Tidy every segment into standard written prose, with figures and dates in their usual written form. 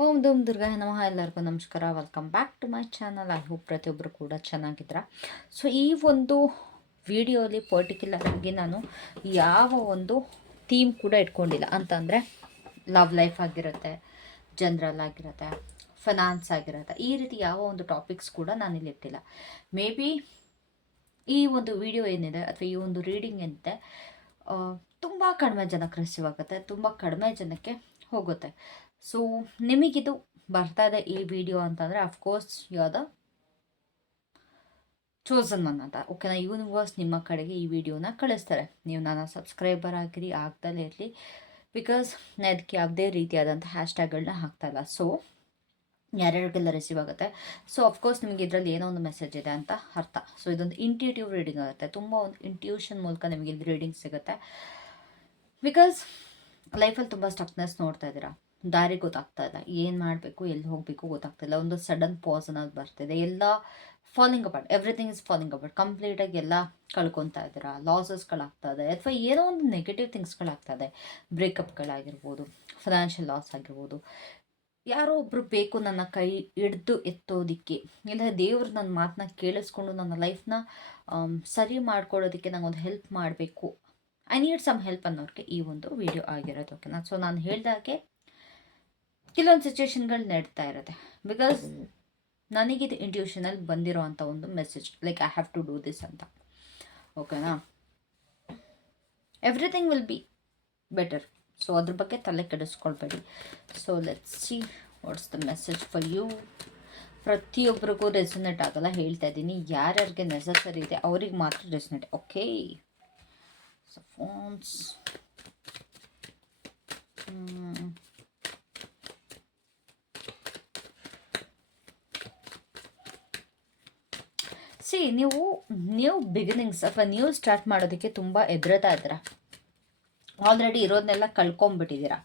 ಓಂ ಧೂಮ್ ದುರ್ಗಾಯ ನಮಃ. ಎಲ್ಲರಿಗೂ ನಮಸ್ಕಾರ. Welcome back to my channel. I hope ಪ್ರತಿಯೊಬ್ಬರು ಕೂಡ ಚೆನ್ನಾಗಿದ್ದೀರಾ. ಸೊ ಈ ಒಂದು ವಿಡಿಯೋಲಿ ಪರ್ಟಿಕ್ಯುಲರ್ ಆಗಿ ನಾನು ಯಾವ ಒಂದು ಥೀಮ್ ಕೂಡ ಇಟ್ಕೊಂಡಿಲ್ಲ. ಅಂತಂದರೆ ಲವ್ ಲೈಫ್ ಆಗಿರುತ್ತೆ, ಜನರಲ್ ಆಗಿರುತ್ತೆ, ಫೈನಾನ್ಸ್ ಆಗಿರುತ್ತೆ, ಈ ರೀತಿ ಯಾವ ಒಂದು ಟಾಪಿಕ್ಸ್ ಕೂಡ ನಾನಿಲ್ಲಿ ಇಟ್ಟಿಲ್ಲ. ಮೇ ಬಿ ಈ ಒಂದು ವಿಡಿಯೋ ಏನಿದೆ ಅಥವಾ ಈ ಒಂದು ರೀಡಿಂಗ್ ಏನಿದೆ ತುಂಬ ಕಡಿಮೆ ಜನಕ್ಕೆ ರಿಸೀವ್ ಆಗುತ್ತೆ, ತುಂಬ ಕಡಿಮೆ ಜನಕ್ಕೆ ಹೋಗುತ್ತೆ. ಸೊ ನಿಮಗಿದು ಬರ್ತಾ ಇದೆ ಈ ವಿಡಿಯೋ ಅಂತಂದರೆ of course you are the chosen one ಅಂತ. ಓಕೆನಾ, ಯೂನಿವರ್ಸ್ ನಿಮ್ಮ ಕಡೆಗೆ ಈ ವಿಡಿಯೋನ ಕಳಿಸ್ತಾರೆ. ನೀವು ನನ್ನ ಸಬ್ಸ್ಕ್ರೈಬರ್ ಆಗಿರಿ, ಆಗ್ತಲೇ ಇರಲಿ. ಬಿಕಾಸ್ ನಾನು ಅದಕ್ಕೆ ಯಾವುದೇ ರೀತಿಯಾದಂಥ ಹ್ಯಾಶ್ಟ್ಯಾಗ್ಗಳನ್ನ ಹಾಕ್ತಾಯಿಲ್ಲ. ಸೊ ಯಾರ್ಯಾರಿಗೆಲ್ಲ ರಿಸೀವ್ ಆಗುತ್ತೆ. ಸೊ ಅಫ್ಕೋರ್ಸ್ ನಿಮಗೆ ಇದರಲ್ಲಿ ಏನೋ ಒಂದು ಮೆಸೇಜ್ ಇದೆ ಅಂತ ಅರ್ಥ. ಸೊ ಇದೊಂದು ಇಂಟ್ಯೂಟಿವ್ ರೀಡಿಂಗ್ ಆಗುತ್ತೆ. ತುಂಬ ಒಂದು ಇಂಟ್ಯೂಷನ್ ಮೂಲಕ ನಿಮಗೆ ಇಲ್ಲಿ ರೀಡಿಂಗ್ ಸಿಗುತ್ತೆ. ಬಿಕಾಸ್ ಲೈಫಲ್ಲಿ ತುಂಬ ಸ್ಟಕ್ನೆಸ್ ನೋಡ್ತಾ ಇದ್ದೀರಾ, ದಾರಿ ಗೊತ್ತಾಗ್ತಾ ಇಲ್ಲ, ಏನು ಮಾಡಬೇಕು, ಎಲ್ಲಿ ಹೋಗಬೇಕು ಗೊತ್ತಾಗ್ತಿಲ್ಲ. ಒಂದು ಸಡನ್ ಪಾಸ್ ಅನ್ನೋದು ಬರ್ತಿದೆ. ಎಲ್ಲ falling apart, everything is falling apart. ಕಂಪ್ಲೀಟಾಗಿ ಎಲ್ಲ ಕಳ್ಕೊತಾ ಇದ್ದೀರಾ, ಲಾಸಸ್ಗಳಾಗ್ತಾ ಇದೆ, ಅಥವಾ ಏನೋ ಒಂದು ನೆಗೆಟಿವ್ ಥಿಂಗ್ಸ್ಗಳಾಗ್ತಾ ಇದೆ. ಬ್ರೇಕಪ್ಗಳಾಗಿರ್ಬೋದು, ಫೈನಾನ್ಷಿಯಲ್ ಲಾಸ್ ಆಗಿರ್ಬೋದು, ಯಾರೋ ಒಬ್ಬರು ಬೇಕು ನನ್ನ ಕೈ ಹಿಡ್ದು ಎತ್ತೋದಿಕ್ಕೆ, ಇಲ್ಲ ದೇವ್ರು ನನ್ನ ಮಾತನ್ನ ಕೇಳಿಸ್ಕೊಂಡು ನನ್ನ ಲೈಫ್ನ ಸರಿ ಮಾಡ್ಕೊಳ್ಳೋದಕ್ಕೆ ನಂಗೊಂದು ಹೆಲ್ಪ್ ಮಾಡಬೇಕು, ಐ ನೀಡ್ ಸಮ್ ಹೆಲ್ಪ್ ಅನ್ನೋರಿಗೆ ಈ ಒಂದು ವಿಡಿಯೋ ಆಗಿರೋದು. ಓಕೆನಾ. ಸೊ ನಾನು ಹೇಳಿದಾಗೆ ಕೆಲವೊಂದು ಸಿಚುವೇಶನ್ಗಳು ನಡೀತಾ ಇರುತ್ತೆ. ಬಿಕಾಸ್ ನನಗಿದು ಇಂಟ್ಯೂಷನಲ್ಲಿ ಬಂದಿರೋ ಅಂಥ ಒಂದು message, like I have to do this ಅಂತ. ಓಕೆನಾ. Everything will be better. So ಅದ್ರ ಬಗ್ಗೆ ತಲೆ ಕೆಡಿಸ್ಕೊಳ್ಬೇಡಿ. So let's see what's the message for you. ಪ್ರತಿಯೊಬ್ಬರಿಗೂ ರೆಸೊನೇಟ್ ಆಗಲ್ಲ, ಹೇಳ್ತಾ ಇದ್ದೀನಿ. ಯಾರ್ಯಾರಿಗೆ ನೆಸಸರಿ ಇದೆ ಅವ್ರಿಗೆ ಮಾತ್ರ ರೆಸೊನೇಟ್. ಓಕೆ. ಸೊ ಫೋನ್ಸ್ ನೀವು ಬಿಗಿನಿಂಗ್ಸ್ ಅಥವಾ ನೀವು ಸ್ಟಾರ್ಟ್ ಮಾಡೋದಕ್ಕೆ ತುಂಬ ಹೆದರ್ತಾ ಇದ್ದೀರಾ. ಆಲ್ರೆಡಿ ಇರೋದನ್ನೆಲ್ಲ ಕಳ್ಕೊಂಬಿಟ್ಟಿದ್ದೀರಾ.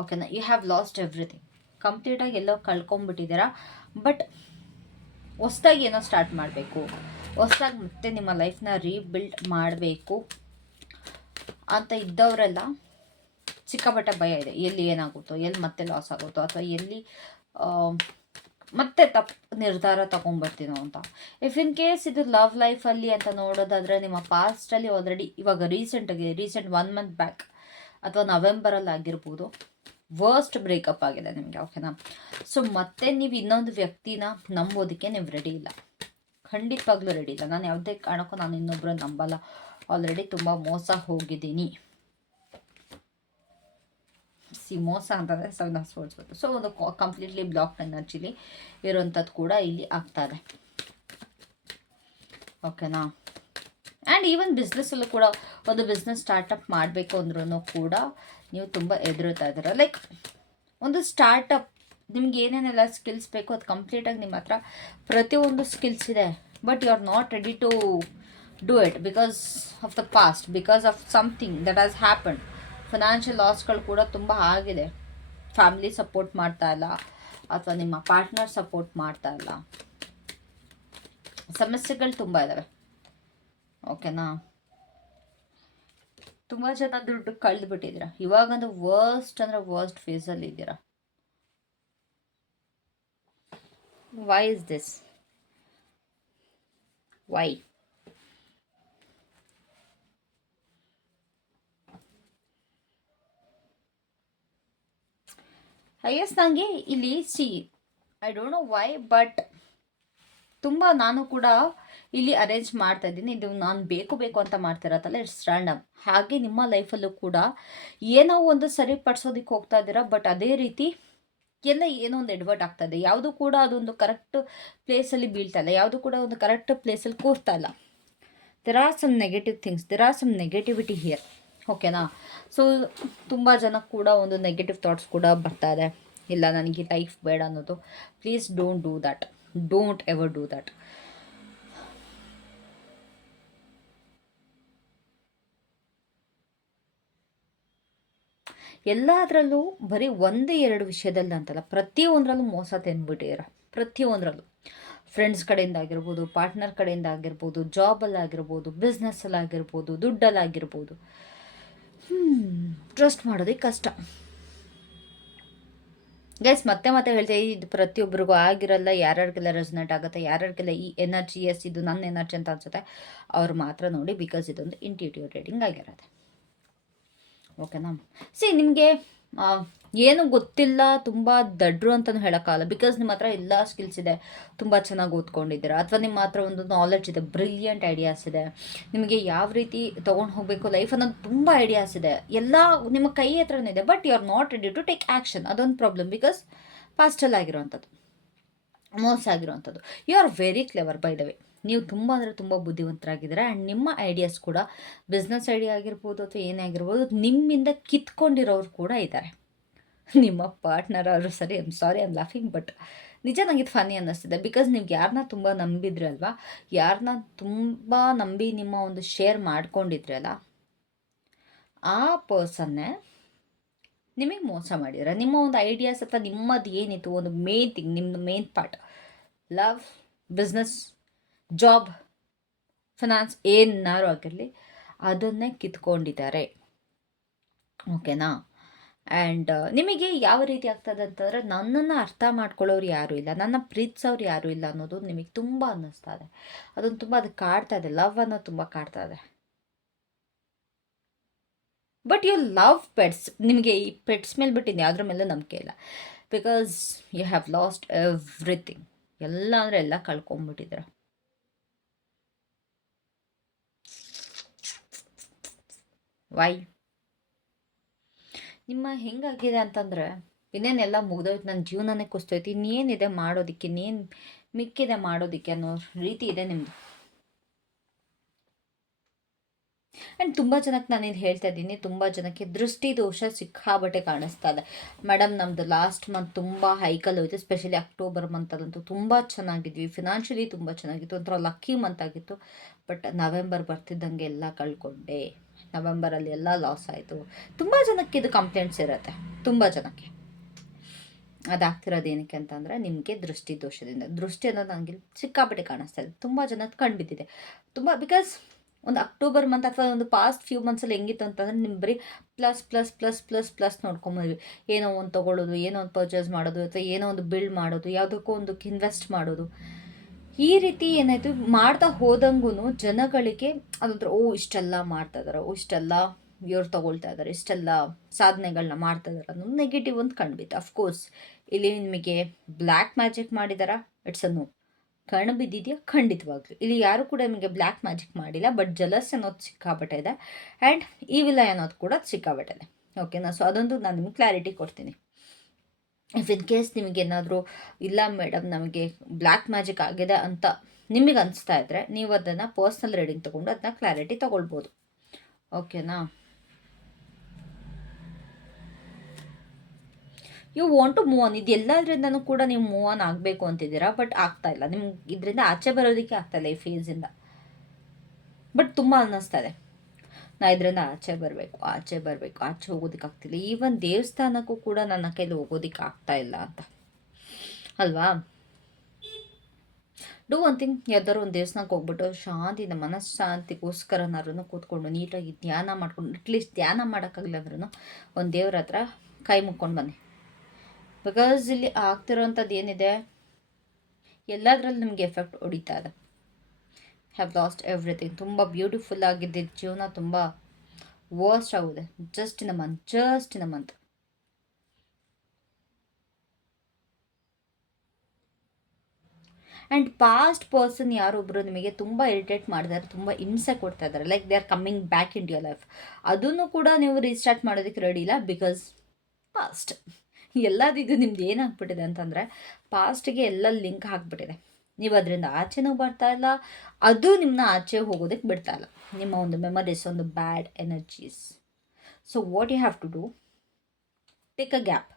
ಓಕೆನಾ. You have lost everything. ಕಂಪ್ಲೀಟಾಗಿ ಎಲ್ಲೋ ಕಳ್ಕೊಂಬಿಟ್ಟಿದ್ದೀರಾ. ಬಟ್ ಹೊಸ್ದಾಗಿ ಏನೋ ಸ್ಟಾರ್ಟ್ ಮಾಡಬೇಕು, ಹೊಸ್ದಾಗಿ ಮತ್ತೆ ನಿಮ್ಮ ಲೈಫ್ನ ರೀಬಿಲ್ಡ್ ಮಾಡಬೇಕು ಅಂತ ಇದ್ದವರೆಲ್ಲ ಸಿಕ್ಕಾಪಟ್ಟೆ ಭಯ ಇದೆ. ಎಲ್ಲಿ ಏನಾಗುತ್ತೋ, ಎಲ್ಲಿ ಮತ್ತೆ ಲಾಸ್ ಆಗುತ್ತೋ, ಅಥವಾ ಎಲ್ಲಿ ಮತ್ತೆ ತಪ್ಪು ನಿರ್ಧಾರ ತೊಗೊಂಬರ್ತೀನೋ ಅಂತ. ಇಫ್ ಇನ್ ಕೇಸ್ ಇದು ಲವ್ ಲೈಫಲ್ಲಿ ಅಂತ ನೋಡೋದಾದರೆ, ನಿಮ್ಮ ಪಾಸ್ಟಲ್ಲಿ ಆಲ್ರೆಡಿ ಇವಾಗ ರೀಸೆಂಟ್ 1 ಮಂತ್ ಬ್ಯಾಕ್ ಅಥವಾ ನವೆಂಬರಲ್ಲಿ ಆಗಿರ್ಬೋದು, ವರ್ಸ್ಟ್ ಬ್ರೇಕಪ್ ಆಗಿದೆ ನಿಮಗೆ. ಓಕೆನಾ. ಸೊ ಮತ್ತೆ ನೀವು ಇನ್ನೊಂದು ವ್ಯಕ್ತಿನ ನಂಬೋದಕ್ಕೆ ನೀವು ರೆಡಿ ಇಲ್ಲ, ಖಂಡಿತವಾಗ್ಲೂ ರೆಡಿ ಇಲ್ಲ. ನಾನು ಯಾವುದೇ ಕಾರಣಕ್ಕೂ ನಾನು ಇನ್ನೊಬ್ಬರು ನಂಬಲ್ಲ. ಆಲ್ರೆಡಿ ತುಂಬ ಮೋಸ ಹೋಗಿದ್ದೀನಿ. ಮೋಸ ಅಂತಂದರೆ 7 of Swords ಬಂತು. ಸೊ ಒಂದು ಕಂಪ್ಲೀಟ್ಲಿ ಬ್ಲಾಕ್ ಎನರ್ಜಿಲಿ ಇರೋಂಥದ್ದು ಕೂಡ ಇಲ್ಲಿ ಆಗ್ತಾ ಇದೆ. ಓಕೆನಾ. ಆ್ಯಂಡ್ ಈವನ್ ಬಿಸ್ನೆಸ್ಸಲ್ಲೂ ಕೂಡ ಒಂದು ಬಿಸ್ನೆಸ್ ಸ್ಟಾರ್ಟಪ್ ಮಾಡಬೇಕು ಅಂದ್ರೂ ಕೂಡ ನೀವು ತುಂಬ ಹೆದರ್ತಾ ಇದ್ದೀರ. ಲೈಕ್ ಒಂದು ಸ್ಟಾರ್ಟಪ್, ನಿಮ್ಗೆ ಏನೇನೆಲ್ಲ ಸ್ಕಿಲ್ಸ್ ಬೇಕು ಅದು ಕಂಪ್ಲೀಟಾಗಿ ನಿಮ್ಮ ಹತ್ರ ಪ್ರತಿಯೊಂದು ಸ್ಕಿಲ್ಸ್ ಇದೆ. But you are not ready to do it because of the past, because of something that has happen. Financial ಲಾಸ್ಗಳು ಕೂಡ ತುಂಬ ಆಗಿದೆ. ಫ್ಯಾಮಿಲಿ ಸಪೋರ್ಟ್ ಮಾಡ್ತಾ ಇಲ್ಲ, ಅಥವಾ ನಿಮ್ಮ ಪಾರ್ಟ್ನರ್ ಸಪೋರ್ಟ್ ಮಾಡ್ತಾ ಇಲ್ಲ. ಸಮಸ್ಯೆಗಳು ತುಂಬ ಇದ್ದಾವೆ. ಓಕೆನಾ. ತುಂಬ ಜನ ದುಡ್ಡು ಕಳೆದುಬಿಟ್ಟಿದ್ದೀರಾ. ಇವಾಗಂದು ವರ್ಸ್ಟ್ ಅಂದರೆ ವರ್ಸ್ಟ್ ಫೇಸಲ್ಲಿ ಇದ್ದೀರಾ. Why is this? Why? Yes, ನನಗೆ ಇಲ್ಲಿ I don't know why, but ತುಂಬ ನಾನು ಕೂಡ ಇಲ್ಲಿ ಅರೇಂಜ್ ಮಾಡ್ತಾ ಇದ್ದೀನಿ. ಇದು ನಾನು ಬೇಕು ಅಂತ ಮಾಡ್ತಿರತ್ತಲ್ಲ, ಇಟ್ಸ್ ರ್ಯಾಂಡಮ್. ಹಾಗೆ ನಿಮ್ಮ ಲೈಫಲ್ಲೂ ಕೂಡ ಏನೋ ಒಂದು ಸರಿಪಡಿಸೋದಕ್ಕೆ ಹೋಗ್ತಾ ಇದ್ದೀರಾ. ಬಟ್ ಅದೇ ರೀತಿ ಎಲ್ಲ ಏನೋ ಒಂದು ಎಡ್ವರ್ಟ್ ಆಗ್ತಾ ಇದೆ. ಯಾವುದು ಕೂಡ ಅದೊಂದು ಕರೆಕ್ಟ್ ಪ್ಲೇಸಲ್ಲಿ ಬೀಳ್ತಾ ಇಲ್ಲ, ಯಾವುದು ಕೂಡ ಒಂದು ಕರೆಕ್ಟ್ ಪ್ಲೇಸಲ್ಲಿ ಕೂರ್ತಾ ಇಲ್ಲ. There are some negative things, there are some negativity here. ಓಕೆನಾ. ಸೊ ತುಂಬ ಜನಕ್ಕೆ ಕೂಡ ಒಂದು ನೆಗೆಟಿವ್ ಥಾಟ್ಸ್ ಕೂಡ ಬರ್ತಾ ಇದೆ. ಇಲ್ಲ, ನನಗೆ ಲೈಫ್ ಬೇಡ ಅನ್ನೋದು. Please don't do that. Don't ever do that. ಎಲ್ಲದರಲ್ಲೂ ಬರೀ 1-2 ವಿಷಯದಲ್ಲಿ ಅಂತಲ್ಲ, ಪ್ರತಿಯೊಂದರಲ್ಲೂ ಮೋಸ ತಿಂದ್ಬಿಟ್ಟಿದ್ದೀರ. ಪ್ರತಿಯೊಂದರಲ್ಲೂ ಫ್ರೆಂಡ್ಸ್ ಕಡೆಯಿಂದ ಆಗಿರ್ಬೋದು, ಪಾರ್ಟ್ನರ್ ಕಡೆಯಿಂದ ಆಗಿರ್ಬೋದು, ಜಾಬಲ್ಲಾಗಿರ್ಬೋದು, ಬಿಸ್ನೆಸ್ಸಲ್ಲಾಗಿರ್ಬೋದು, ದುಡ್ಡಲ್ಲಾಗಿರ್ಬೋದು. ಟ್ರಸ್ಟ್ ಮಾಡೋದಕ್ಕೆ ಕಷ್ಟ. ಗೈಸ್ ಮತ್ತೆ ಮತ್ತೆ ಹೇಳ್ತೇವೆ, ಇದು ಪ್ರತಿಯೊಬ್ಬರಿಗೂ ಆಗಿರಲ್ಲ, ಯಾರ್ಯಾರಿಗೆಲ್ಲ ರೆಸನೇಟ್ ಆಗುತ್ತೆ, ಯಾರ್ಯಾರಿಗೆಲ್ಲ ಈ ಎನರ್ಜಿ, ಎಸ್ ಇದು ನನ್ನ ಎನರ್ಜಿ ಅಂತ ಅನ್ಸುತ್ತೆ ಅವ್ರು ಮಾತ್ರ ನೋಡಿ, ಬಿಕಾಸ್ ಇದೊಂದು ಇಂಟ್ಯೂಟಿವ್ ರೀಡಿಂಗ್ ಆಗಿರುತ್ತೆ. ಓಕೆನಾ. ನಿಮಗೆ ಏನು ಗೊತ್ತಿಲ್ಲ, ತುಂಬ ದಡ್ರು ಅಂತಲೂ ಹೇಳೋಕ್ಕಾಗಲ್ಲ, ಬಿಕಾಸ್ ನಿಮ್ಮ ಹತ್ರ ಎಲ್ಲ ಸ್ಕಿಲ್ಸ್ ಇದೆ, ತುಂಬ ಚೆನ್ನಾಗಿ ಓದ್ಕೊಂಡಿದ್ದೀರಾ, ಅಥವಾ ನಿಮ್ಮ ಹತ್ರ ಒಂದು ನಾಲೆಡ್ಜ್ ಇದೆ, ಬ್ರಿಲಿಯಂಟ್ ಐಡಿಯಾಸ್ ಇದೆ, ನಿಮಗೆ ಯಾವ ರೀತಿ ತೊಗೊಂಡು ಹೋಗಬೇಕು ಲೈಫ್ ಅನ್ನೋದು ತುಂಬ ಐಡಿಯಾಸ್ ಇದೆ, ಎಲ್ಲ ನಿಮ್ಮ ಕೈ ಹತ್ರನೇ ಇದೆ, but you are not ready to take action. ಅದೊಂದು ಪ್ರಾಬ್ಲಮ್, ಬಿಕಾಸ್ ಪಾಸ್ಟಲ್ ಆಗಿರೋವಂಥದ್ದು, ಮೋಸ ಆಗಿರೋವಂಥದ್ದು. You are very clever by the way. ನೀವು ತುಂಬ ಅಂದರೆ ತುಂಬ ಬುದ್ಧಿವಂತರಾಗಿದ್ದೀರಾ. ಆ್ಯಂಡ್ ನಿಮ್ಮ ಐಡಿಯಾಸ್ ಕೂಡ ಬಿಸ್ನೆಸ್ ಐಡಿಯಾ ಆಗಿರ್ಬೋದು ಅಥವಾ ಏನೇ ಆಗಿರ್ಬೋದು, ನಿಮ್ಮಿಂದ ಕಿತ್ಕೊಂಡಿರೋರು ಕೂಡ ಇದ್ದಾರೆ. ನಿಮ್ಮ ಪಾರ್ಟ್ನರ್ ಅವರು ಸರಿ, sorry I am laughing, but ನಿಜ ನನಗೆ ಇದು ಫನ್ನಿ ಅನ್ನಿಸ್ತಿದೆ. ಬಿಕಾಸ್ ನೀವು ಯಾರನ್ನ ತುಂಬ ನಂಬಿದ್ರಿ ಅಲ್ವಾ, ಯಾರನ್ನ ತುಂಬ ನಂಬಿ ನಿಮ್ಮ ಒಂದು ಶೇರ್ ಮಾಡ್ಕೊಂಡಿದ್ರಿ ಅಲ್ಲ, ಆ ಪರ್ಸನ್ನೇ ನಿಮಗೆ ಮೋಸ ಮಾಡಿದ್ರೆ, ನಿಮ್ಮ ಒಂದು ಐಡಿಯಾಸ್ ಅಥವಾ ನಿಮ್ಮದು ಏನಿತ್ತು ಒಂದು ಮೇನ್ ಥಿಂಗ್, ನಿಮ್ಮದು main part, love, business, job, finance ಏನಾರು ಆಗಿರಲಿ, ಅದನ್ನೇ ಕಿತ್ಕೊಂಡಿದ್ದಾರೆ. ಓಕೆನಾ. ಆ್ಯಂಡ್ ನಿಮಗೆ ಯಾವ ರೀತಿ ಆಗ್ತದೆ ಅಂತಂದರೆ, ನನ್ನನ್ನು ಅರ್ಥ ಮಾಡ್ಕೊಳ್ಳೋರು ಯಾರೂ ಇಲ್ಲ, ನನ್ನ ಪ್ರೀತಿಸೋರು ಯಾರೂ ಇಲ್ಲ ಅನ್ನೋದು ನಿಮಗೆ ತುಂಬ ಅನ್ನಿಸ್ತಾ ಇದೆ. ಅದೊಂದು ತುಂಬ ಅದು ಕಾಡ್ತಾ ಇದೆ, ಲವ್ ಅನ್ನೋದು ತುಂಬ ಕಾಡ್ತಾ ಇದೆ. ಬಟ್ ಯು ಲವ್ ಪೆಟ್ಸ್, ನಿಮಗೆ ಈ ಪೆಟ್ಸ್ ಮೇಲೆ ಬಿಟ್ಟು ಯಾವುದ್ರ ಮೇಲೂ ನಂಬಿಕೆ ಇಲ್ಲ, because you have lost everything. ಎಲ್ಲ ಅಂದರೆ ಎಲ್ಲ ಕಳ್ಕೊಂಬಿಟ್ಟಿದ್ದೀರ. ವೈ? ನಿಮ್ಮ ಹೆಂಗಾಗಿದೆ ಅಂತಂದರೆ, ಇನ್ನೇನೆಲ್ಲ ಮುಗ್ದೋಯ್ತು, ನನ್ನ ಜೀವನನೇ ಕುಸ್ತೋಯ್ತು, ಇನ್ನೇನಿದೆ ಮಾಡೋದಕ್ಕೆ, ಇನ್ನೇನು ಮಿಕ್ಕಿದೆ ಮಾಡೋದಕ್ಕೆ ಅನ್ನೋ ರೀತಿ ಇದೆ ನಿಮ್ಮದು. ಆ್ಯಂಡ್ ತುಂಬ ಜನಕ್ಕೆ ನಾನು ಇದು ಹೇಳ್ತಾ ಇದ್ದೀನಿ, ತುಂಬ ಜನಕ್ಕೆ ದೃಷ್ಟಿ ದೋಷ ಸಿಕ್ಕಾಬಟ್ಟೆ ಕಾಣಿಸ್ತಾ ಇದೆ. ಮೇಡಮ್ ನಮ್ಮದು ಲಾಸ್ಟ್ ಮಂತ್ ತುಂಬ ಹೈಕಲ್ ಹೋಯ್ತು, ಸ್ಪೆಷಲಿ ಅಕ್ಟೋಬರ್ ಮಂತಲ್ಲಂತೂ ತುಂಬ ಚೆನ್ನಾಗಿದ್ವಿ, ಫಿನಾನ್ಷಿಯಲಿ ತುಂಬ ಚೆನ್ನಾಗಿತ್ತು, ಒಂಥರ ಲಕ್ಕಿ ಮಂತ್ ಆಗಿತ್ತು. ಬಟ್ ನವೆಂಬರ್ ಬರ್ತಿದ್ದಂಗೆ ಎಲ್ಲ ಕಳ್ಕೊಂಡೆ, ನವೆಂಬರಲ್ಲಿ ಎಲ್ಲ ಲಾಸ್ ಆಯಿತು. ತುಂಬ ಜನಕ್ಕೆ ಇದು ಕಂಪ್ಲೇಂಟ್ಸ್ ಇರುತ್ತೆ, ತುಂಬ ಜನಕ್ಕೆ. ಅದಾಗ್ತಿರೋದು ಏನಕ್ಕೆ ಅಂತಂದರೆ, ನಿಮಗೆ ದೃಷ್ಟಿ ದೋಷದಿಂದ. ದೃಷ್ಟಿ ಅನ್ನೋದು ನನಗೆ ಸಿಕ್ಕಾಪಟ್ಟೆ ಕಾಣಿಸ್ತಾ ಇದೆ, ತುಂಬ ಜನಕ್ಕೆ ಕಂಡುಬಿದ್ದಿದೆ ತುಂಬ. ಬಿಕಾಸ್ ಒಂದು ಅಕ್ಟೋಬರ್ ಮಂತ್ ಅಥವಾ ಒಂದು ಪಾಸ್ಟ್ ಫ್ಯೂ ಮಂತ್ಸಲ್ಲಿ ಹೆಂಗಿತ್ತು ಅಂತಂದರೆ, ನಿಮ್ಮ ಬರೀ plus plus plus plus plus ನೋಡ್ಕೊಂಬಂದ್ವಿ. ಏನೋ ಒಂದು ತೊಗೊಳ್ಳೋದು, ಏನೋ ಒಂದು ಪರ್ಚೇಸ್ ಮಾಡೋದು, ಅಥವಾ ಏನೋ ಒಂದು ಬಿಲ್ಡ್ ಮಾಡೋದು, ಯಾವುದಕ್ಕೂ ಒಂದಕ್ಕೆ ಇನ್ವೆಸ್ಟ್ ಮಾಡೋದು, ಈ ರೀತಿ ಏನಾಯಿತು ಮಾಡ್ತಾ ಹೋದಂಗೂ ಜನಗಳಿಗೆ ಅದೊಂಥರ, ಓ ಇಷ್ಟೆಲ್ಲ ಮಾಡ್ತಾ ಇದ್ದಾರೆ, ಓ ಇಷ್ಟೆಲ್ಲ ಇವ್ರು ತೊಗೊಳ್ತಾ ಇದ್ದಾರೆ, ಇಷ್ಟೆಲ್ಲ ಸಾಧನೆಗಳನ್ನ ಮಾಡ್ತಾ ಇದ್ದಾರೆ ಅನ್ನೋದು ನೆಗೆಟಿವ್ ಅಂತ ಕಂಡುಬಿತ್ತು. ಅಫ್ಕೋರ್ಸ್ ಇಲ್ಲಿ ನಿಮಗೆ ಬ್ಲ್ಯಾಕ್ ಮ್ಯಾಜಿಕ್ ಮಾಡಿದಾರಾ? It's a no. ಕಣ್ಣು ಬಿದ್ದಿದೆಯಾ? ಖಂಡಿತವಾಗ್ಲು ಇಲ್ಲಿ ಯಾರು ಕೂಡ ನಿಮಗೆ ಬ್ಲ್ಯಾಕ್ ಮ್ಯಾಜಿಕ್ ಮಾಡಿಲ್ಲ. ಬಟ್ ಜಲಸ್ ಅನ್ನೋದು ಸಿಕ್ಕಾಬಟ್ಟೆ ಇದೆ, ಆ್ಯಂಡ್ ಈ ವಿಲೈ ಅನ್ನೋದು ಕೂಡ ಸಿಕ್ಕಾಬಟ್ಟೆ ಇದೆ. ಓಕೆನಾ. ಸೊ ಅದೊಂದು ನಾನು ನಿಮಗೆ ಕ್ಲಾರಿಟಿ ಕೊಡ್ತೀನಿ. ಇಫ್ ಇನ್ ಕೇಸ್ ನಿಮಗೇನಾದರೂ ಇಲ್ಲ ಮೇಡಮ್ ನಮಗೆ ಬ್ಲ್ಯಾಕ್ ಮ್ಯಾಜಿಕ್ ಆಗಿದೆ ಅಂತ ನಿಮಗೆ ಅನಿಸ್ತಾ ಇದ್ದರೆ, ನೀವು ಅದನ್ನು ಪರ್ಸ್ನಲ್ ರೀಡಿಂಗ್ ತೊಗೊಂಡು ಅದನ್ನ ಕ್ಲಾರಿಟಿ ತೊಗೊಳ್ಬೋದು. ಓಕೆನಾ. You want to move on. ಇದು ಎಲ್ಲದರಿಂದನೂ ಕೂಡ ನೀವು ಮೂವ್ ಆನ್ ಆಗಬೇಕು ಅಂತಿದ್ದೀರಾ, ಬಟ್ ಆಗ್ತಾ ಇಲ್ಲ. ನಿಮ್ಗೆ ಇದರಿಂದ ಆಚೆ ಬರೋದಕ್ಕೆ ಆಗ್ತಾ ಇಲ್ಲ ಈ ಫೇಸಿಂದ. ಬಟ್ ತುಂಬ ಅನ್ನಿಸ್ತಾ ಇದೆ, ನಾ ಇದರಿಂದ ಆಚೆ ಬರಬೇಕು, ಆಚೆ ಬರಬೇಕು, ಆಚೆ ಹೋಗೋದಕ್ಕೆ ಆಗ್ತಿಲ್ಲ. ಈವನ್ ದೇವಸ್ಥಾನಕ್ಕೂ ಕೂಡ ನನ್ನ ಕೈಲಿ ಹೋಗೋದಕ್ಕೆ ಆಗ್ತಾ ಇಲ್ಲ ಅಂತ ಅಲ್ವಾ. ಡೂ ಒನ್ ಥಿಂಗ್, ಯಾವ್ದಾದ್ರು ಒಂದು ದೇವಸ್ಥಾನಕ್ಕೆ ಹೋಗ್ಬಿಟ್ಟು ಶಾಂತಿಯಿಂದ ಮನಃಶಾಂತಿಗೋಸ್ಕರನಾದ್ರೂ ಕೂತ್ಕೊಂಡು ನೀಟಾಗಿ ಧ್ಯಾನ ಮಾಡ್ಕೊಂಡು, ಅಟ್ಲೀಸ್ಟ್ ಧ್ಯಾನ ಮಾಡೋಕ್ಕಾಗಲ್ಲ ಅಂದ್ರೂ ಒಂದು ದೇವ್ರ ಹತ್ರ ಕೈ ಮುಕ್ಕೊಂಡು ಬನ್ನಿ. ಬಿಕಾಸ್ ಇಲ್ಲಿ ಆಗ್ತಿರೋಂಥದ್ದು ಏನಿದೆ ಎಲ್ಲದರಲ್ಲಿ ನಿಮಗೆ ಎಫೆಕ್ಟ್ ಹೊಡಿತಾ ಇದೆ. Have lost everything. ತುಂಬ ಬ್ಯೂಟಿಫುಲ್ ಆಗಿದ್ದ ಜೀವನ ತುಂಬ ವರ್ಸ್ಟ್ ಆಗಿದೆ. Just in a month. And past person ಯಾರೊಬ್ಬರು ನಿಮಗೆ ತುಂಬ ಇರಿಟೇಟ್ ಮಾಡಿದ್ದಾರೆ, ತುಂಬ ಹಿಂಸೆ ಕೊಡ್ತಾ ಇದ್ದಾರೆ, like they are coming back in your life. ಅದನ್ನು ಕೂಡ ನೀವು ರೀಸ್ಟಾರ್ಟ್ ಮಾಡೋದಕ್ಕೆ ರೆಡಿ ಇಲ್ಲ, ಬಿಕಾಸ್ ಪಾಸ್ಟ್ ಎಲ್ಲದಿದು ನಿಮ್ದು ಏನಾಗ್ಬಿಟ್ಟಿದೆ ಅಂತಂದರೆ, ಪಾಸ್ಟಿಗೆ ಎಲ್ಲ ಲಿಂಕ್ ಆಗಿಬಿಟ್ಟಿದೆ. ನೀವು ಅದರಿಂದ ಆಚೆನೂ ಬರ್ತಾ ಇಲ್ಲ, ಅದು ನಿಮ್ಮನ್ನ ಆಚೆ ಹೋಗೋದಕ್ಕೆ ಬಿಡ್ತಾ ಇಲ್ಲ, ನಿಮ್ಮ ಒಂದು ಮೆಮರೀಸ್, ಒಂದು bad energies. So what you have to do, take a gap,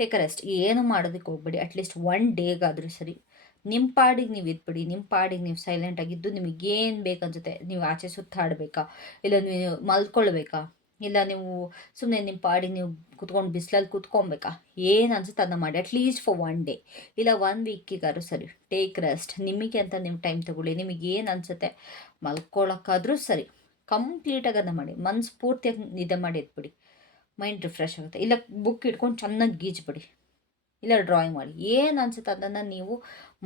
take a rest. ಏನು ಮಾಡೋದಕ್ಕೆ ಹೋಗ್ಬೇಡಿ. ಅಟ್ಲೀಸ್ಟ್ 1 ಡೇಗಾದರೂ ಸರಿ ನಿಮ್ಮ ಪಾಡಿಗೆ ನೀವು ಇದ್ಬಿಡಿ, ನಿಮ್ಮ ಪಾಡಿಗೆ ನೀವು ಸೈಲೆಂಟಾಗಿದ್ದು, ನಿಮಗೇನು ಬೇಕನ್ಸುತ್ತೆ, ನೀವು ಆಚೆ ಸುತ್ತಾಡಬೇಕಾ, ಇಲ್ಲ ನೀವು ಮಲ್ಕೊಳ್ಬೇಕಾ, ಇಲ್ಲ ನೀವು ಸುಮ್ಮನೆ ನಿಮ್ಮ ಪಾಡಿಗೆ ನೀವು ಕುತ್ಕೊಂಡು ಬಿಸಿಲಲ್ಲಿ ಕೂತ್ಕೊಬೇಕಾ, ಏನು ಅನ್ಸುತ್ತೆ ಅದನ್ನ ಮಾಡಿ. ಅಟ್ಲೀಸ್ಟ್ ಫಾರ್ 1 ಡೇ ಇಲ್ಲ 1 ವೀಕಿಗಾದ್ರೂ ಸರಿ ಟೇಕ್ ರೆಸ್ಟ್. ನಿಮಗೆ ಅಂತ ನೀವು ಟೈಮ್ ತೊಗೊಳ್ಳಿ. ನಿಮಗೇನು ಅನಿಸುತ್ತೆ ಮಲ್ಕೊಳ್ಳೋಕ್ಕಾದರೂ ಸರಿ ಕಂಪ್ಲೀಟಾಗಿ ಅದನ್ನ ಮಾಡಿ. ಮನಸ್ಸು ಪೂರ್ತಿಯಾಗಿ ನಿದ್ದೆ ಮಾಡಿ ಎದ್ಬಿಡಿ, ಮೈಂಡ್ ರಿಫ್ರೆಶ್ ಆಗುತ್ತೆ. ಇಲ್ಲ ಬುಕ್ ಇಟ್ಕೊಂಡು ಚೆನ್ನಾಗಿ ಗೀಜ್ಬಿಡಿ. ಇಲ್ಲ ಡ್ರಾಯಿಂಗ್ ಮಾಡಿ. ಏನು ಅನ್ಸುತ್ತೆ ಅದನ್ನು ನೀವು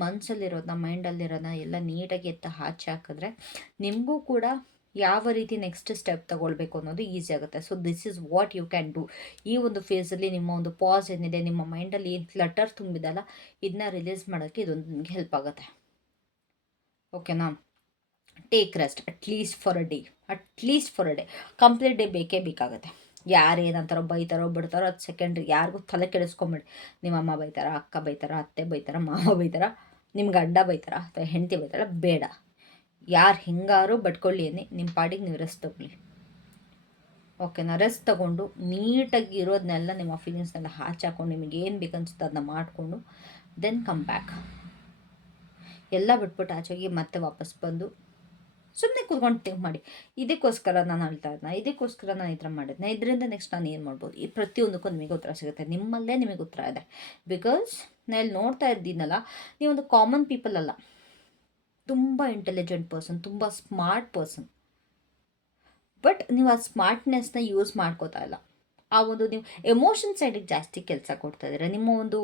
ಮನಸ್ಸಲ್ಲಿರೋದನ್ನ, ಮೈಂಡಲ್ಲಿರೋದನ್ನ ಎಲ್ಲ ನೀಟಾಗಿ ಆಚೆ ಹಾಕಿದ್ರೆ ನಿಮಗೂ ಕೂಡ ಯಾವ ರೀತಿ ನೆಕ್ಸ್ಟ್ ಸ್ಟೆಪ್ ತೊಗೊಳ್ಬೇಕು ಅನ್ನೋದು ಈಸಿ ಆಗುತ್ತೆ. So this is what you can do. ಈ ಒಂದು ಫೇಸಲ್ಲಿ ನಿಮ್ಮ ಒಂದು ಪಾಸ್ ಏನಿದೆ, ನಿಮ್ಮ ಮೈಂಡಲ್ಲಿ ಏನು ಕ್ಲಟರ್ ತುಂಬಿದಲ್ಲ, ಇದನ್ನ ರಿಲೀಸ್ ಮಾಡೋಕ್ಕೆ ಇದೊಂದು ನಿಮಗೆ ಹೆಲ್ಪ್ ಆಗುತ್ತೆ. ಓಕೆನಾ? Take rest at least for a day. Complete day ಬೇಕೇ ಬೇಕಾಗುತ್ತೆ. ಯಾರು ಏನಂತಾರೋ, ಬೈತಾರೋ ಬಿಡ್ತಾರೋ ಅದು ಸೆಕೆಂಡ್ರಿ. ಯಾರಿಗೂ ತಲೆ ಕೆಡಿಸ್ಕೊಂಬೇಡಿ. ನಿಮ್ಮ ಅಮ್ಮ ಬೈತಾರ, ಅಕ್ಕ ಬೈತಾರ, ಅತ್ತೆ ಬೈತಾರ, ಮಾವ ಬೈತಾರ, ನಿಮ್ಮ ಗಂಡ ಬೈತಾರ ಅಥವಾ ಹೆಂಡತಿ ಬೈತಾರ, ಬೇಡ. ಯಾರು ಹಿಂಗಾರು ಬಟ್ಕೊಳ್ಳಿ ಅನ್ನಿ, ನಿಮ್ಮ ಪಾಡಿಗೆ ನೀವು ರೆಸ್ಟ್ ತೊಗೊಳ್ಳಿ. ಓಕೆನಾ? ರೆಸ್ಟ್ ತೊಗೊಂಡು ನೀಟಾಗಿ ಇರೋದನ್ನೆಲ್ಲ, ನಿಮ್ಮ ಫೀಲಿಂಗ್ಸ್ನೆಲ್ಲ ಹಾಕೊಂಡು ನಿಮಗೆ ಏನು ಬೇಕನ್ಸುತ್ತೆ ಅದನ್ನ ಮಾಡಿಕೊಂಡು ದೆನ್ ಕಮ್ ಬ್ಯಾಕ್. ಎಲ್ಲ ಬಿಟ್ಬಿಟ್ಟು ಆಚೆಗೆ ಮತ್ತೆ ವಾಪಸ್ ಬಂದು ಸುಮ್ಮನೆ ಕೂತ್ಕೊಂಡು ಥಿಂಕ್ ಮಾಡಿ, ಇದಕ್ಕೋಸ್ಕರ ನಾನು ಹೇಳ್ತಾ ಇದ್ನ, ಇದಕ್ಕೋಸ್ಕರ ನಾನು ಈ ಥರ ಮಾಡಿದ್ನ, ಇದರಿಂದ ನೆಕ್ಸ್ಟ್ ನಾನು ಏನು ಮಾಡ್ಬೋದು. ಈ ಪ್ರತಿಯೊಂದಕ್ಕೂ ನಿಮಗೆ ಉತ್ತರ ಸಿಗುತ್ತೆ. ನಿಮ್ಮಲ್ಲೇ ನಿಮಗೆ ಉತ್ತರ ಇದೆ. ಬಿಕಾಸ್ ನಾನು ಇಲ್ಲಿ ನೋಡ್ತಾ ಇದ್ದೀನಲ್ಲ, ನೀವೊಂದು ಕಾಮನ್ ಪೀಪಲ್ ಅಲ್ಲ, ತುಂಬ ಇಂಟೆಲಿಜೆಂಟ್ ಪರ್ಸನ್, ತುಂಬ ಸ್ಮಾರ್ಟ್ ಪರ್ಸನ್. ಬಟ್ ನೀವು ಆ ಸ್ಮಾರ್ಟ್ನೆಸ್ನ ಯೂಸ್ ಮಾಡ್ಕೋತಾ ಇಲ್ಲ. ಆ ಒಂದು ನೀವು ಎಮೋಷನ್ ಸೈಡಿಗೆ ಜಾಸ್ತಿ ಕೆಲಸ ಕೊಡ್ತಾ ಇದ್ದೀರಾ. ನಿಮ್ಮ ಒಂದು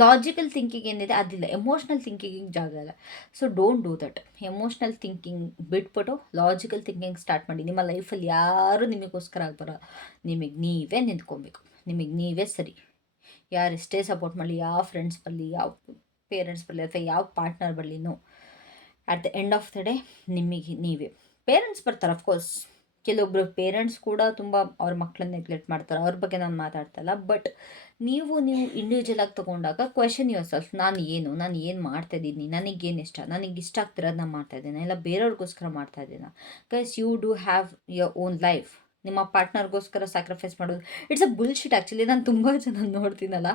ಲಾಜಿಕಲ್ ಥಿಂಕಿಂಗ್ ಏನಿದೆ ಅದಿಲ್ಲ, ಎಮೋಷ್ನಲ್ ಥಿಂಕಿಂಗಿಗೆ ಜಾಗ ಇಲ್ಲ. So don't do that. Emotional thinking ಬಿಟ್ಬಿಟ್ಟು ಲಾಜಿಕಲ್ ಥಿಂಕಿಂಗ್ ಸ್ಟಾರ್ಟ್ ಮಾಡಿ. ನಿಮ್ಮ ಲೈಫಲ್ಲಿ ಯಾರು ನಿಮಗೋಸ್ಕರ ಆಗ್ಬಾರ, ನಿಮಗೆ ನೀವೇ ನಿಂತ್ಕೊಬೇಕು, ನಿಮಗೆ ನೀವೇ ಸರಿ. ಯಾರು ಎಷ್ಟೇ ಸಪೋರ್ಟ್ ಮಾಡಲಿ, ಯಾವ ಫ್ರೆಂಡ್ಸ್ ಬರಲಿ, ಯಾವ ಪೇರೆಂಟ್ಸ್ ಬರಲಿ, ಅಥವಾ ಯಾವ ಪಾರ್ಟ್ನರ್ ಬರಲಿ, no, at the end of the day ನಿಮಗೆ ನೀವೇ. ಪೇರೆಂಟ್ಸ್ ಬರ್ತಾರೆ ಅಫ್ಕೋರ್ಸ್, ಕೆಲವೊಬ್ಬರು ಪೇರೆಂಟ್ಸ್ ಕೂಡ ತುಂಬ ಅವ್ರ ಮಕ್ಕಳನ್ನ ನೆಗ್ಲೆಕ್ಟ್ ಮಾಡ್ತಾರೆ, ಅವ್ರ ಬಗ್ಗೆ ನಾನು ಮಾತಾಡ್ತಾಯಿಲ್ಲ. ಬಟ್ ನೀವು ಇಂಡಿವಿಜುವಲ್ ಆಗಿ ತೊಗೊಂಡಾಗ ಕ್ವೆಶನ್ ಯುವರ್ ಸೆಲ್ಫ್, ನಾನು ಏನು ಮಾಡ್ತಾಯಿದ್ದೀನಿ, ನನಗೇನು ಇಷ್ಟ, ನನಗೆ ಇಷ್ಟ ಆಗ್ತಿರೋದು ನಾನು ಮಾಡ್ತಾಯಿದ್ದೀನಿ, ಇಲ್ಲ ಬೇರೆಯವ್ರಿಗೋಸ್ಕರ ಮಾಡ್ತಾಯಿದ್ದೀನ. Guys, you do have your own life. ನಿಮ್ಮ ಪಾರ್ಟ್ನರ್ಗೋಸ್ಕರ ಸ್ಯಾಕ್ರಿಫೈಸ್ ಮಾಡೋದು ಇಟ್ಸ್ ಅ ಬುಲ್ಶಿಟ್. ಆ್ಯಕ್ಚುಲಿ ನಾನು ತುಂಬ ಜನ ನೋಡ್ತೀನಲ್ಲ,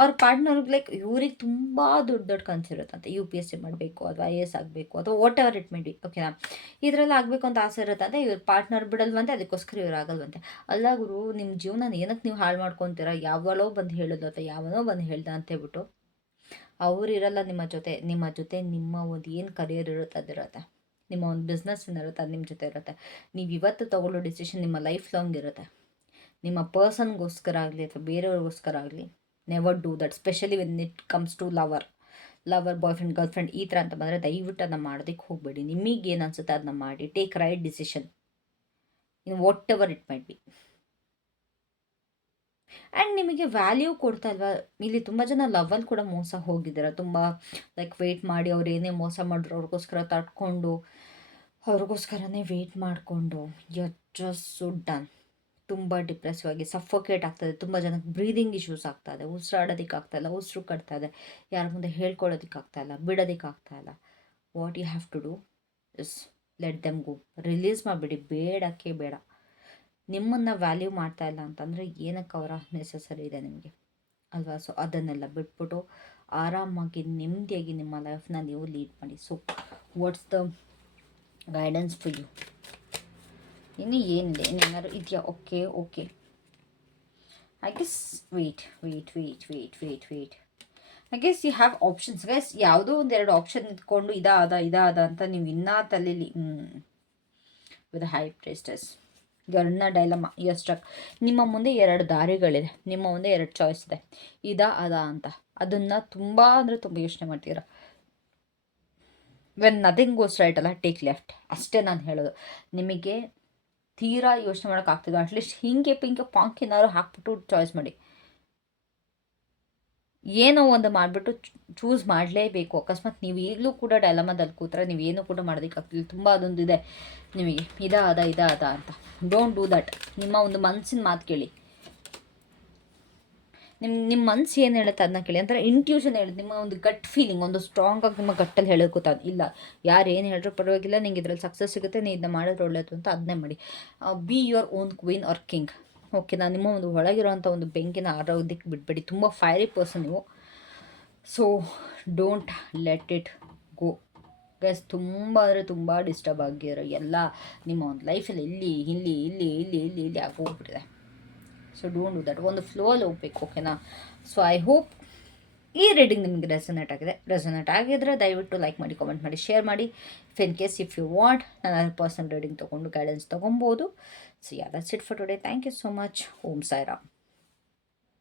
ಅವ್ರ ಪಾರ್ಟ್ನರ್ಗೆ ಲೈಕ್ ಇವ್ರಿಗೆ ತುಂಬ ದೊಡ್ಡ ಕನಸಿರುತ್ತಂತೆ, UPSC ಮಾಡಬೇಕು ಅಥವಾ IAS ಆಗಬೇಕು ಅಥವಾ what ever it may be. ಓಕೆನಾ? ಇದರಲ್ಲಿ ಆಗಬೇಕು ಅಂತ ಆಸೆ ಇರುತ್ತಂತೆ, ಇವ್ರ ಪಾರ್ಟ್ನರ್ ಬಿಡಲ್ವಂತೆ, ಅದಕ್ಕೋಸ್ಕರ ಇವ್ರು ಆಗಲ್ವಂತೆ. ಅಲ್ಲ ಗುರು, ನಿಮ್ಮ ಜೀವನ ಏನಕ್ಕೆ ನೀವು ಹಾಳು ಮಾಡ್ಕೊತೀರಾ? ಯಾವಳೋ ಬಂದು ಹೇಳೋದು ಅಥವಾ ಯಾವನೋ ಬಂದು ಹೇಳ್ದ ಅಂತೇಳ್ಬಿಟ್ಟು. ಅವರಿರಲ್ಲ ನಿಮ್ಮ ಜೊತೆ ನಿಮ್ಮ ಒಂದು ಏನು ಕರಿಯರ್ ಇರುತ್ತೆ ಅದಿರುತ್ತೆ, ನಿಮ್ಮ ಒಂದು ಬಿಸ್ನೆಸ್ ಏನಿರುತ್ತೆ ಅದು ನಿಮ್ಮ ಜೊತೆ ಇರುತ್ತೆ. ನೀವು ಇವತ್ತು ತಗೊಳ್ಳೋ ಡಿಸಿಷನ್ ನಿಮ್ಮ ಲೈಫ್ ಲಾಂಗ್ ಇರುತ್ತೆ. ನಿಮ್ಮ ಪರ್ಸನ್ಗೋಸ್ಕರ ಆಗಲಿ ಅಥವಾ ಬೇರೆಯವ್ರಿಗೋಸ್ಕರ ಆಗಲಿ, never do that. Specially when it comes to lover, boyfriend, girlfriend ಈ ಥರ ಅಂತ ಬಂದರೆ ದಯವಿಟ್ಟು ಅದನ್ನ ಮಾಡೋದಕ್ಕೆ ಹೋಗಬೇಡಿ. ನಿಮಗೇನು ಅನ್ಸುತ್ತೆ ಅದನ್ನ ಮಾಡಿ. Take right decision in what ever it might be. And ನಿಮಗೆ ವ್ಯಾಲ್ಯೂ ಕೊಡ್ತಾ ಇಲ್ವಾ? ಇಲ್ಲಿ ತುಂಬ ಜನ ಲವಲ್ಲಿ ಕೂಡ ಮೋಸ ಹೋಗಿದ್ದಾರೆ. ತುಂಬ ಲೈಕ್ ವೆಯ್ಟ್ ಮಾಡಿ, ಅವ್ರು ಏನೇ ಮೋಸ ಮಾಡಿದ್ರು ಅವ್ರಿಗೋಸ್ಕರ ತಡ್ಕೊಂಡು, ಅವ್ರಿಗೋಸ್ಕರನೇ ವೆಯ್ಟ್ ಮಾಡಿಕೊಂಡು ಜಸ್ಟ್ ಸೊ ಡನ್. ತುಂಬ ಡಿಪ್ರೆಸಿವ್ ಆಗಿ ಸಫೋಕೇಟ್ ಆಗ್ತಾಯಿದೆ. ತುಂಬ ಜನಕ್ಕೆ ಬ್ರೀದಿಂಗ್ ಇಶ್ಯೂಸ್ ಆಗ್ತಾಯಿದೆ, ಉಸಿರಾಡೋದಕ್ಕೆ ಆಗ್ತಾಯಿಲ್ಲ, ಉಸಿರು ಕಟ್ತಾಯಿದೆ, ಯಾರ ಮುಂದೆ ಹೇಳ್ಕೊಳ್ಳೋದಕ್ಕೆ ಆಗ್ತಾಯಿಲ್ಲ, ಬಿಡೋದಕ್ಕೆ ಆಗ್ತಾಯಿಲ್ಲ. What you have to do is let them go. Release ಮಾಡಿಬಿಡಿ, ಬೇಡಕ್ಕೆ ಬೇಡ. ನಿಮ್ಮನ್ನು ವ್ಯಾಲ್ಯೂ ಮಾಡ್ತಾ ಇಲ್ಲ ಅಂತಂದರೆ ಏನಕ್ಕೆ ಅವರ ನೆಸಸರಿ ಇದೆ ನಿಮಗೆ ಅಲ್ವಾ? ಸೊ ಅದನ್ನೆಲ್ಲ ಬಿಟ್ಬಿಟ್ಟು ಆರಾಮಾಗಿ ನೆಮ್ಮದಿಯಾಗಿ ನಿಮ್ಮ ಲೈಫ್ನ ನೀವು ಲೀಡ್ ಮಾಡಿ. So what's the guidance for you? ಇನ್ನು ಏನಿದೆ, ಇನ್ನೇನಾದ್ರು ಇದೆಯಾ? Okay I guess wait I guess you have options guys. ಯಾವುದೋ ಒಂದೆರಡು ಆಪ್ಷನ್ ಇಟ್ಕೊಂಡು ಇದಾದ ಅಂತ ನೀವು ಇನ್ನೂ ತಲೆಯಲ್ಲಿ ವಿತ್ ಹೈ ಪ್ರೆಸ್ಟಸ್ ಗರ್ನ ಡೈಲಮ ಸ್ಟ್ರಕ್. ನಿಮ್ಮ ಮುಂದೆ 2 ದಾರಿಗಳಿದೆ, ನಿಮ್ಮ ಮುಂದೆ 2 ಚಾಯ್ಸ್ ಇದೆ, ಅದ ಅಂತ. ಅದನ್ನು ತುಂಬ ಅಂದರೆ ತುಂಬ ಯೋಚನೆ ಮಾಡ್ತೀರ. ವೆನ್ ನಥಿಂಗ್ ಗೋಸ್ ರೈಟ್ ಅಲ್ಲ, ಟೇಕ್ ಲೆಫ್ಟ್. ಅಷ್ಟೇ ನಾನು ಹೇಳೋದು. ನಿಮಗೆ ತೀರಾ ಯೋಚನೆ ಮಾಡೋಕ್ಕಾಗ್ತಿದ್ದು ಅಟ್ಲೀಸ್ಟ್ ಹಿಂಗೆ ಪಾಂಕಿನಾರು ಹಾಕ್ಬಿಟ್ಟು ಚಾಯ್ಸ್ ಮಾಡಿ. ಏನೋ ಒಂದು ಮಾಡಿಬಿಟ್ಟು ಚೂಸ್ ಮಾಡಲೇಬೇಕು. ಅಕಸ್ಮಾತ್ ನೀವು ಈಗಲೂ ಕೂಡ ಡೈಲಮಾದಲ್ಲಿ ಕೂತ್ರೆ ನೀವೇನು ಕೂಡ ಮಾಡೋದಕ್ಕಾಗ್ತಿಲ್ಲ. ತುಂಬ ಅದೊಂದು ಇದೆ ನಿಮಗೆ, ಅದ ಅಂತ. Don't do that. ನಿಮ್ಮ ಒಂದು ಮನಸ್ಸಿನ ಮಾತು ಕೇಳಿ. ನಿಮ್ಮ ಮನಸ್ಸು ಏನು ಹೇಳುತ್ತೆ ಅದನ್ನ ಕೇಳಿ. ಅಂದರೆ ಇಂಟ್ಯೂಷನ್ ಹೇಳುತ್ತೆ, ನಿಮ್ಮ ಒಂದು ಗಟ್ ಫೀಲಿಂಗ್ ಒಂದು ಸ್ಟ್ರಾಂಗಾಗಿ ನಿಮ್ಮ ಗಟ್ಟಲ್ಲಿ ಹೇಳೋದು ಗೊತ್ತಾಗ ಇಲ್ಲ. ಯಾರು ಏನು ಹೇಳಿದ್ರು ಪರವಾಗಿಲ್ಲ, ನಿಂಗೆ ಇದರಲ್ಲಿ ಸಕ್ಸಸ್ ಸಿಗುತ್ತೆ, ನೀವು ಇದನ್ನ ಮಾಡಿದ್ರೆ ಒಳ್ಳೆಯದು ಅಂತ ಅದನ್ನೇ ಮಾಡಿ. Be your own queen or king. ಓಕೆನಾ? ನಿಮ್ಮ ಒಂದು ಒಳಗಿರೋವಂಥ ಒಂದು ಬೆಂಕಿನ ಆರೋದಕ್ಕೆ ಬಿಡಬೇಡಿ. ತುಂಬ ಫೈರಿ ಪರ್ಸನ್ ನೀವು. So don't let it go guys. ತುಂಬ ಅಂದರೆ ತುಂಬ ಡಿಸ್ಟರ್ಬ್ ಆಗಿರೋ ಎಲ್ಲ ನಿಮ್ಮ ಒಂದು ಲೈಫಲ್ಲಿ ಇಲ್ಲಿ ಆಗೋಗ್ಬಿಟ್ಟಿದೆ. So don't do that. ಒಂದು ಫ್ಲೋಲ್ಲಿ ಹೋಗ್ಬೇಕು. ಓಕೆನಾ? ಸೊ ಐ ಹೋಪ್ ಈ ರೀಡಿಂಗ್ ನಿಮಗೆ ರೆಸನೇಟ್ ಆಗಿದ್ರೆ ದಯವಿಟ್ಟು ಲೈಕ್ ಮಾಡಿ, ಕಾಮೆಂಟ್ ಮಾಡಿ, ಶೇರ್ ಮಾಡಿ. ಇಫ್ ಯು ವಾಂಟ್ ನಾನು ಪರ್ಸನಲ್ ರೀಡಿಂಗ್ ತೊಗೊಂಡು ಗೈಡೆನ್ಸ್ ತೊಗೊಬೋದು. So that's it for today. Thank you so much. Om Sairam.